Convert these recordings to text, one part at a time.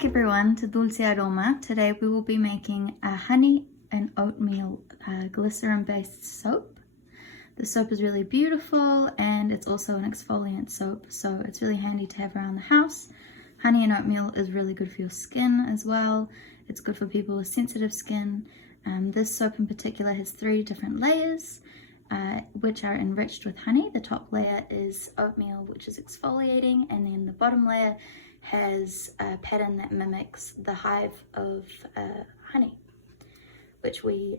back everyone to Dulce Aroma. Today we will be making a honey and oatmeal glycerin based soap. The soap is really beautiful and it's also an exfoliant soap, so it's really handy to have around the house. Honey and oatmeal is really good for your skin as well. It's good for people with sensitive skin. This soap in particular has 3 different layers which are enriched with honey. The top layer is oatmeal, which is exfoliating, and then the bottom layer has a pattern that mimics the hive of honey, which we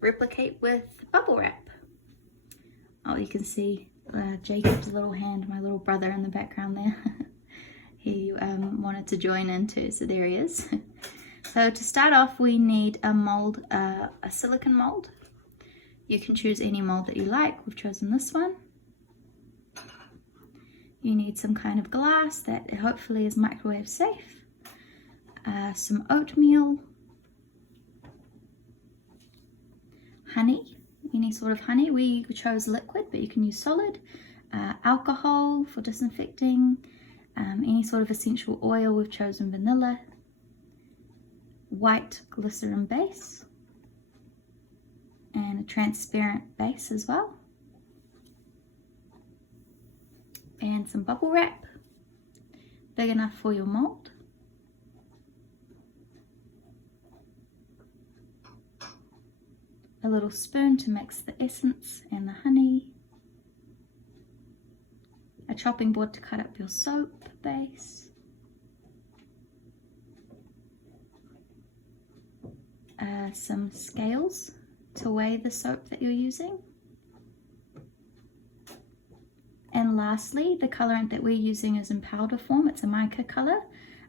replicate with bubble wrap. Oh, you can see Jacob's little hand, my little brother in the background there. He wanted to join in too, so there he is. So to start off, we need a mold, a silicone mold. You can choose any mold that you like. We've chosen this one. You need some kind of glass that hopefully is microwave safe, some oatmeal, honey, any sort of honey. We chose liquid, but you can use solid, alcohol for disinfecting, any sort of essential oil. We've chosen vanilla, white glycerin base, and a transparent base as well. And some bubble wrap, big enough for your mold. A little spoon to mix the essence and the honey. A chopping board to cut up your soap base. Some scales to weigh the soap that you're using. And lastly, the colorant that we're using is in powder form. It's a mica color.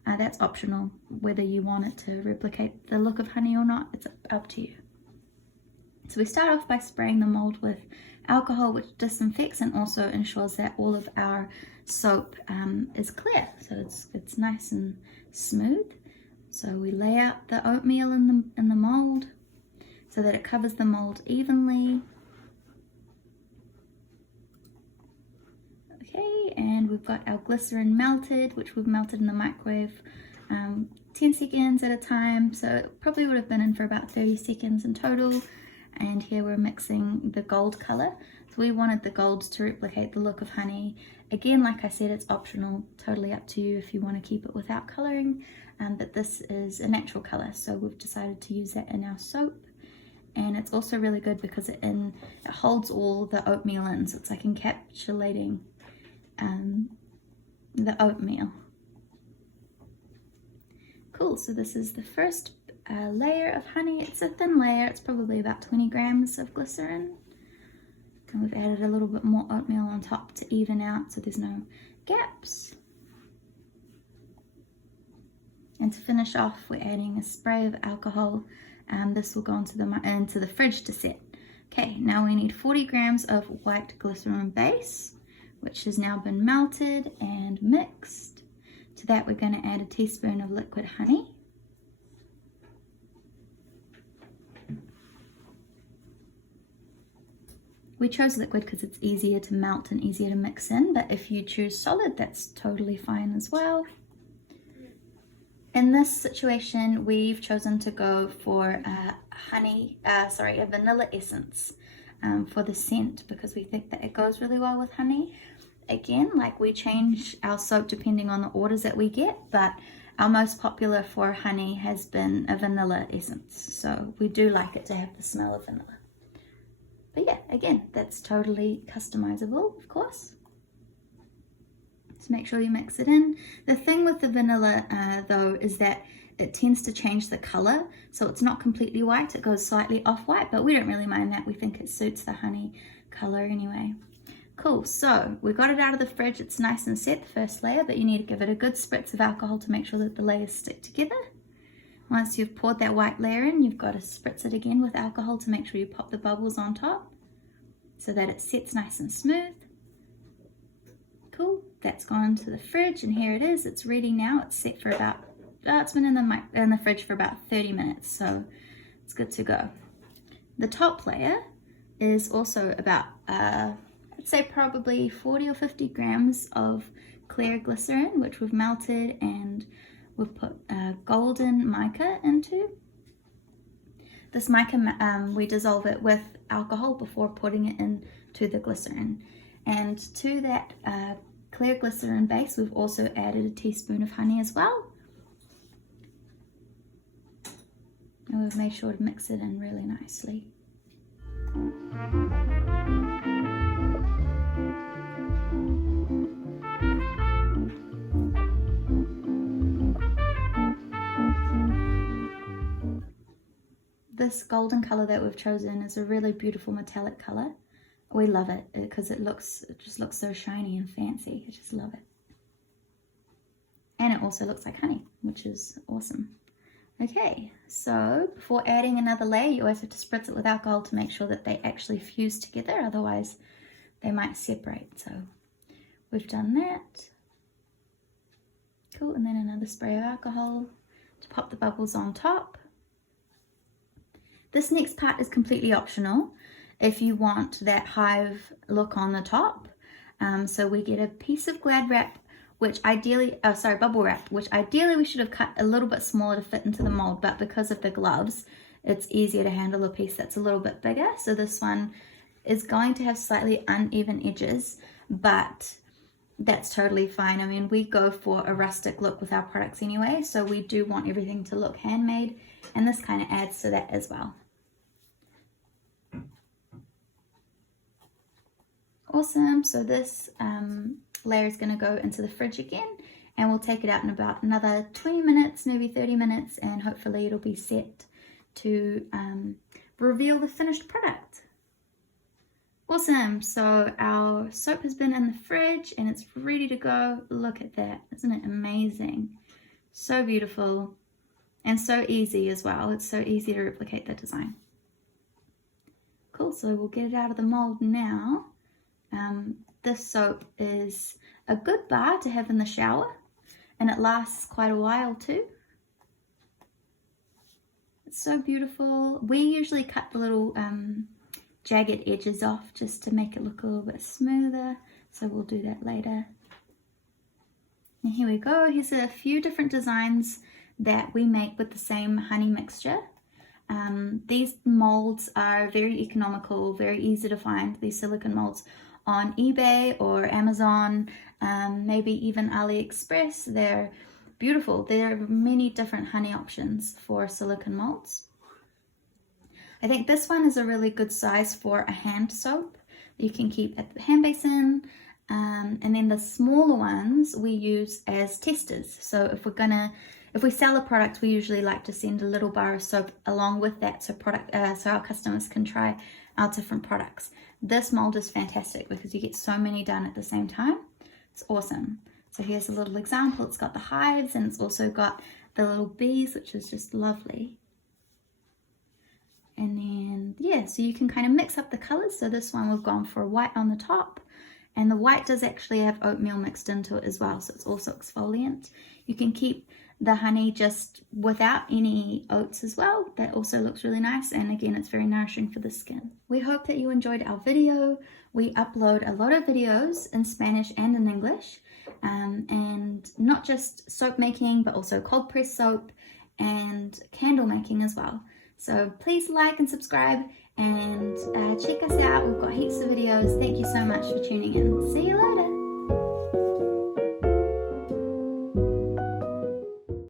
That's optional, whether you want it to replicate the look of honey or not. It's up to you. So we start off by spraying the mold with alcohol, which disinfects and also ensures that all of our soap is clear, so it's nice and smooth. So we lay out the oatmeal in the mold so that it covers the mold evenly. Okay, and we've got our glycerin melted, which we've melted in the microwave 10 seconds at a time, so it probably would have been in for about 30 seconds in total. And here we're mixing the gold color. So we wanted the golds to replicate the look of honey. Again, like I said, it's optional, totally up to you if you want to keep it without coloring, but this is a natural color, so we've decided to use that in our soap. And it's also really good because it holds all the oatmeal in, so it's like encapsulating the oatmeal. Cool, so this is the first layer of honey. It's a thin layer, it's probably about 20 grams of glycerin. And we've added a little bit more oatmeal on top to even out so there's no gaps. And to finish off, we're adding a spray of alcohol. This will go into the fridge to set. Okay, now we need 40 grams of white glycerin base, which has now been melted and mixed. To that, we're going to add a teaspoon of liquid honey. We chose liquid because it's easier to melt and easier to mix in, but if you choose solid, that's totally fine as well. In this situation, we've chosen to go for a vanilla essence for the scent, because we think that it goes really well with honey. Again, like, we change our soap depending on the orders that we get, but our most popular for honey has been a vanilla essence. So we do like it to have the smell of vanilla. But yeah, again, that's totally customizable, of course. So make sure you mix it in. The thing with the vanilla though is that it tends to change the color, so it's not completely white, it goes slightly off-white, but we don't really mind that. We think it suits the honey color anyway. Cool, so we got it out of the fridge. It's nice and set, the first layer, but you need to give it a good spritz of alcohol to make sure that the layers stick together. Once you've poured that white layer in, you've got to spritz it again with alcohol to make sure you pop the bubbles on top so that it sets nice and smooth. Cool, that's gone to the fridge, and here it is. It's ready now. It's set for about, it's been in the fridge for about 30 minutes, so it's good to go. The top layer is also about, I'd say probably 40 or 50 grams of clear glycerin, which we've melted and we've put golden mica into. This mica, we dissolve it with alcohol before putting it into the glycerin. And to that clear glycerin base, we've also added a teaspoon of honey as well. And we've made sure to mix it in really nicely. This golden color that we've chosen is a really beautiful metallic color. We love it because it just looks so shiny and fancy. I just love it. And it also looks like honey, which is awesome. Okay, so before adding another layer, you always have to spritz it with alcohol to make sure that they actually fuse together, otherwise they might separate. So we've done that. Cool, and then another spray of alcohol to pop the bubbles on top. This next part is completely optional if you want that hive look on the top. So we get a piece of Glad wrap, which ideally, bubble wrap, which ideally we should have cut a little bit smaller to fit into the mold, but because of the gloves, it's easier to handle a piece that's a little bit bigger. So this one is going to have slightly uneven edges, but that's totally fine. I mean, we go for a rustic look with our products anyway, so we do want everything to look handmade, and this kind of adds to that as well. Awesome, so this layer is going to go into the fridge again, and we'll take it out in about another 20 minutes, maybe 30 minutes, and hopefully it'll be set to reveal the finished product. Awesome, so our soap has been in the fridge and it's ready to go. Look at that, isn't it amazing? So beautiful and so easy as well. It's so easy to replicate the design. Cool, so we'll get it out of the mold now. This soap is a good bar to have in the shower, and it lasts quite a while too. It's so beautiful. We usually cut the little jagged edges off just to make it look a little bit smoother, so we'll do that later. And here we go. Here's a few different designs that we make with the same honey mixture. These molds are very economical, very easy to find, these silicone molds on eBay or Amazon, maybe even AliExpress. They're beautiful. There are many different honey options for silicone molds. I think this one is a really good size for a hand soap that you can keep at the hand basin, and then the smaller ones we use as testers. So if we sell a product, we usually like to send a little bar of soap along with that, so our customers can try our different products. This mold is fantastic because you get so many done at the same time. It's awesome. So here's a little example. It's got the hives and it's also got the little bees, which is just lovely. And then, yeah, so you can kind of mix up the colors. So this one we've gone for white on the top, and the white does actually have oatmeal mixed into it as well, so it's also exfoliant. You can keep the honey just without any oats as well. That also looks really nice, and again, it's very nourishing for the skin. We hope that you enjoyed our video. We upload a lot of videos in Spanish and in English, and not just soap making, but also cold press soap and candle making as well. So please like and subscribe and check us out. We've got heaps of videos. Thank you so much for tuning in. See ya.